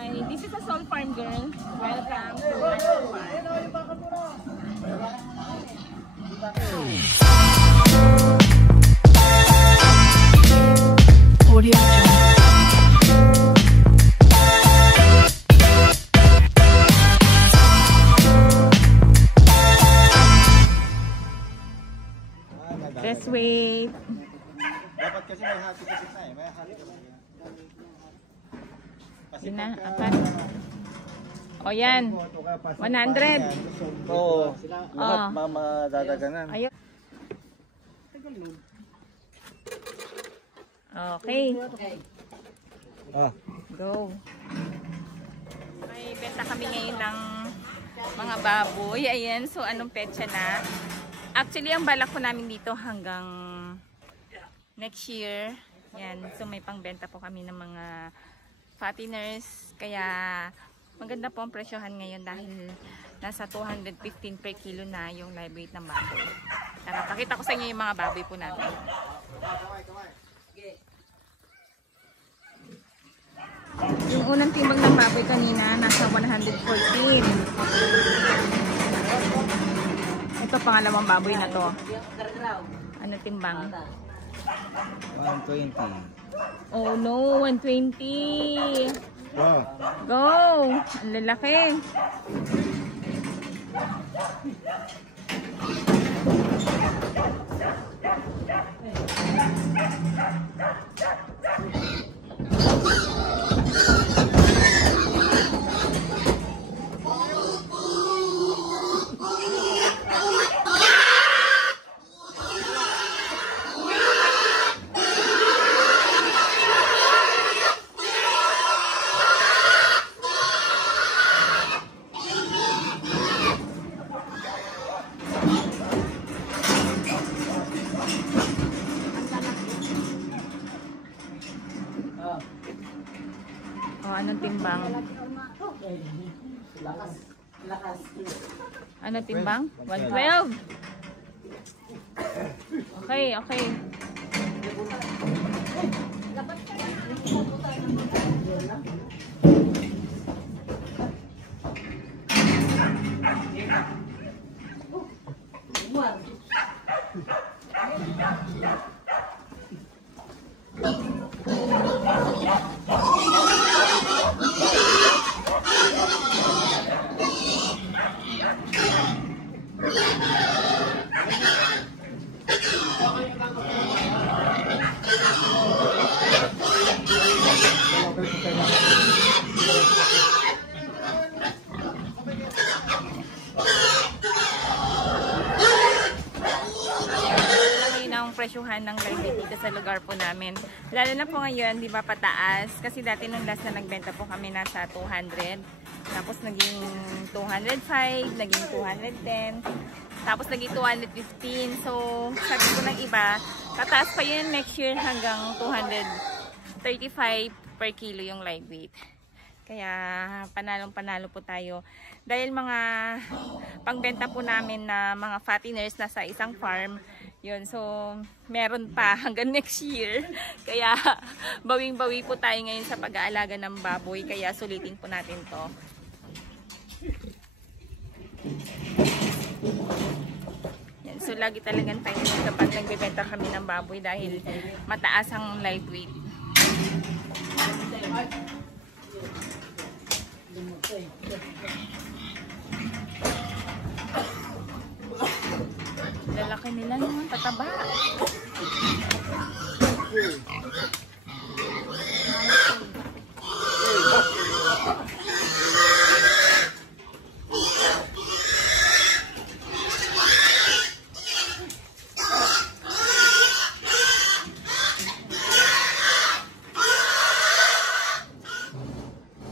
Hi, this is a Soul Farm girl. Welcome to my Soul Farm. Audio Just wait. Dapat kasi may hati kasi na eh. May hati kasi. Yun na, apat. O yan. 100. Oo. Lahat mamadadaganan. Ayun. Okay. Go. May benta kami ngayon ng mga baboy. Ayan. So, anong petsa na? Actually, ang balak ko namin dito hanggang next year. Yan. So, may pangbenta po kami ng mga fatteners. Kaya, maganda po ang presyohan ngayon dahil nasa 215 per kilo na yung live weight ng baboy. Tara, pakita ko sa inyo yung mga baboy po natin. Yung unang timbang ng baboy kanina, nasa 114. Ito pangalawang baboy na to. Ano timbang? 120. Oh no, 120. Go! Ang lalaki. Oh, anong timbang? Anong timbang? 112. Okay, okay. Presyuhan ng live weight dito sa lugar po namin. Lalo na po ngayon, di ba pataas? Kasi dati nung last na nagbenta po kami nasa 200. Tapos naging 205, naging 210. Tapos naging 215. So, sabi ko ng iba, tataas pa yun next year hanggang 235 per kilo yung live weight. Kaya panalong-panalo po tayo. Dahil mga pangbenta po namin na mga fatteners na sa isang farm, yun, so meron pa hanggang next year. Kaya bawing-bawi po tayo ngayon sa pag-aalaga ng baboy. Kaya sulitin po natin to. Yan, so lagi talagang tayo kapag nagbebenta kami ng baboy dahil mataas ang live weight. Lalaki nila naman, tataba.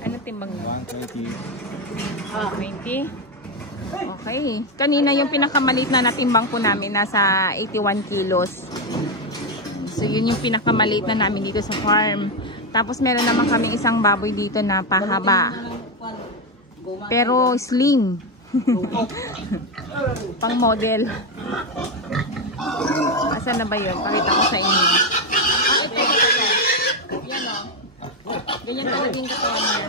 Ano timbang mo? 120. 20? Okay. Kanina yung pinakamaliit na natimbang po namin nasa 81 kilos. So yun yung pinakamaliit na namin dito sa farm. Tapos meron naman kami isang baboy dito na pahaba. Pero slim. Pang model. Asan na ba yun? Pakita ko sa inyo. Yan o. Ganyan talagang katawan niya.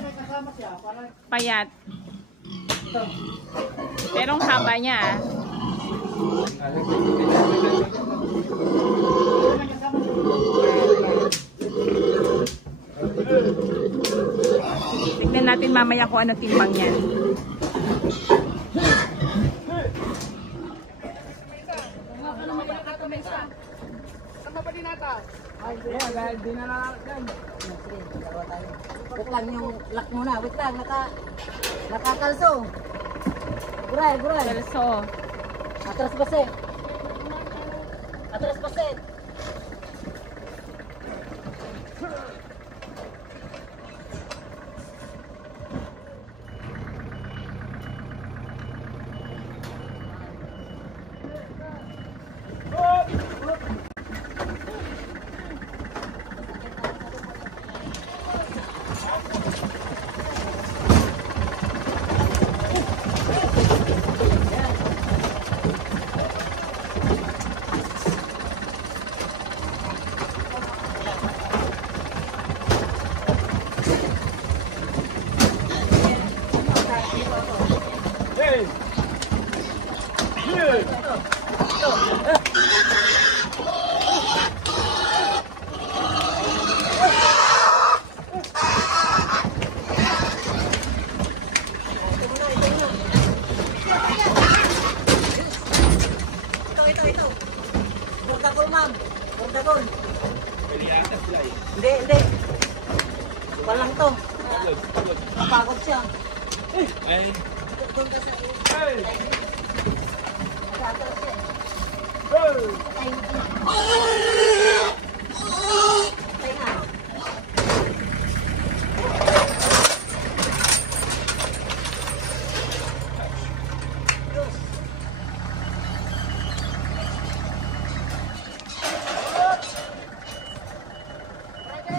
Payat. Pero ang haba niya ah. Tignan natin mamaya kung ano timbang yan. Wait lang yung lock muna. Wait lang. Nakakalso. Guray. Kalso. Atras basit. Atras basit. Ito. Bordagol, ma'am. Bordagol. Hindi. Walang to. Napagod siya. Ay. Doon ka sa... Nakatras siya. Patay nga.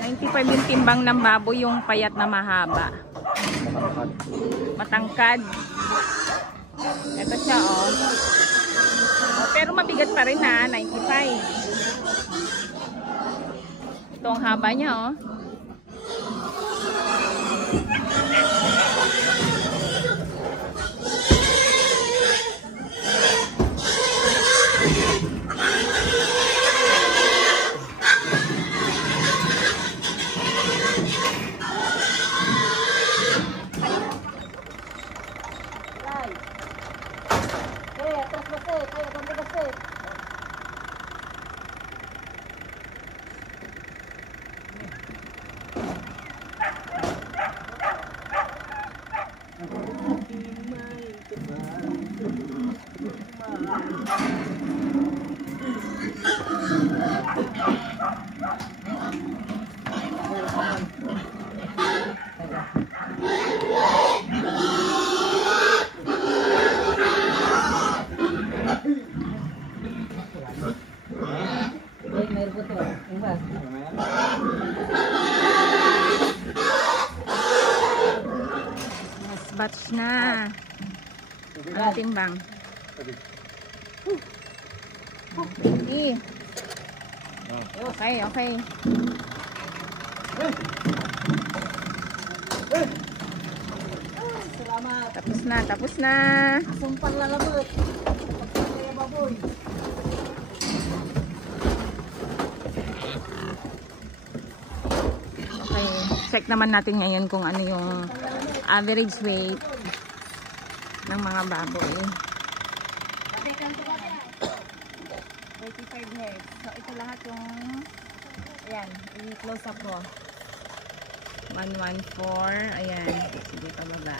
95 yung timbang ng baboy, yung payat na mahaba. Matangkad. Ito siya, oh. Pero mabigat pa rin ha, 95. Ito ang haba niya, oh. Batch na. Ano timbang? 20. Okay. Salamat. Tapos na. Sumpang lalabot. Kaya baboy. Okay, check naman natin ngayon kung ano yung average weight ng mga baboy. 35 heads. So, ito lahat yung ayan, i-close up ko. 114. Ayan. Sige, pababa.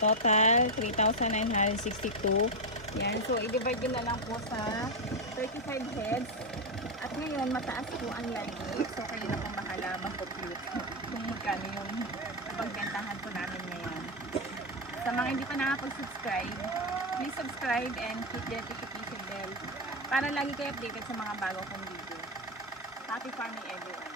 Total, 3,962. Yan. So, i-divide yun na lang po sa 35 heads. At ngayon, mataas po ang lagi. So, kayo na pong bahala mag-compute kung magkano yung pagbentahan po namin ngayon. Sa mga hindi pa nakapag-subscribe, please subscribe and hit the notification bell para lagi kayo updated sa mga bago kong video. Happy farming everyone!